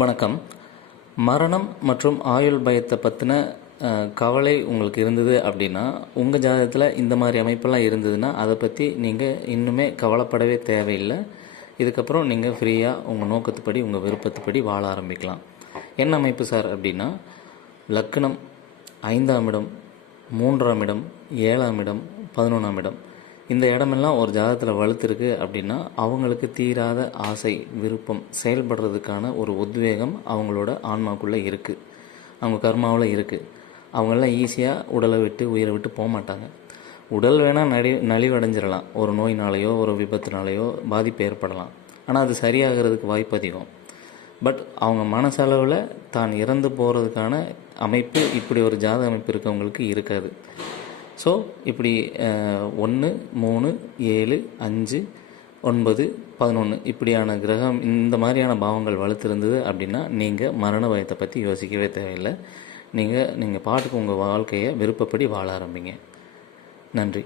வணக்கம். மரணம் மற்றும் ஆயுள் பயத்தை பற்றின கவலை உங்களுக்கு இருந்தது அப்படின்னா, உங்கள் ஜாதகத்தில் இந்த மாதிரி அமைப்பெல்லாம் இருந்ததுன்னா அதை பற்றி நீங்கள் இன்னுமே கவலைப்படவே தேவையில்லை. இதுக்கப்புறம் நீங்கள் ஃப்ரீயாக உங்கள் நோக்கத்துப்படி உங்கள் விருப்பத்துப்படி வாழ ஆரம்பிக்கலாம். என்ன அமைப்பு சார் அப்படின்னா, லக்னம் 5ஆம் இடம், 3ஆம் இடம், 7ஆம் இடம், 11ஆம் இடம், இந்த இடமெல்லாம் ஒரு ஜாதகத்தில் வலுத்திருக்கு அப்படின்னா அவங்களுக்கு தீராத ஆசை, விருப்பம், செயல்படுறதுக்கான ஒரு உத்வேகம் அவங்களோட ஆன்மாக்குள்ளே இருக்குது, அவங்க கர்மாவில் இருக்குது. அவங்களாம் ஈஸியாக உடலை விட்டு உயிரை விட்டு போக மாட்டாங்க. உடல் வேணால் நலிவடைஞ்சிடலாம், ஒரு நோயினாலேயோ ஒரு விபத்துனாலேயோ பாதிப்பு ஏற்படலாம். ஆனால் அது சரியாகிறதுக்கு வாய்ப்பு அதிகம். பட் அவங்க மனசளவில் தான் இறந்து போகிறதுக்கான அமைப்பு இப்படி ஒரு ஜாதக அமைப்பு இருக்கவங்களுக்கு இருக்காது. ஸோ இப்படி 1, 3, 7, 5, 9, 11 இப்படியான கிரகம் இந்த மாதிரியான பாவங்கள் வலுத்திருந்தது அப்படின்னா நீங்கள் மரண பயத்தை பற்றி யோசிக்கவே தேவையில்லை. நீங்கள் பாட்டுக்கு உங்கள் வாழ்க்கையை விருப்பப்படி வாழ ஆரம்பிங்க. நன்றி.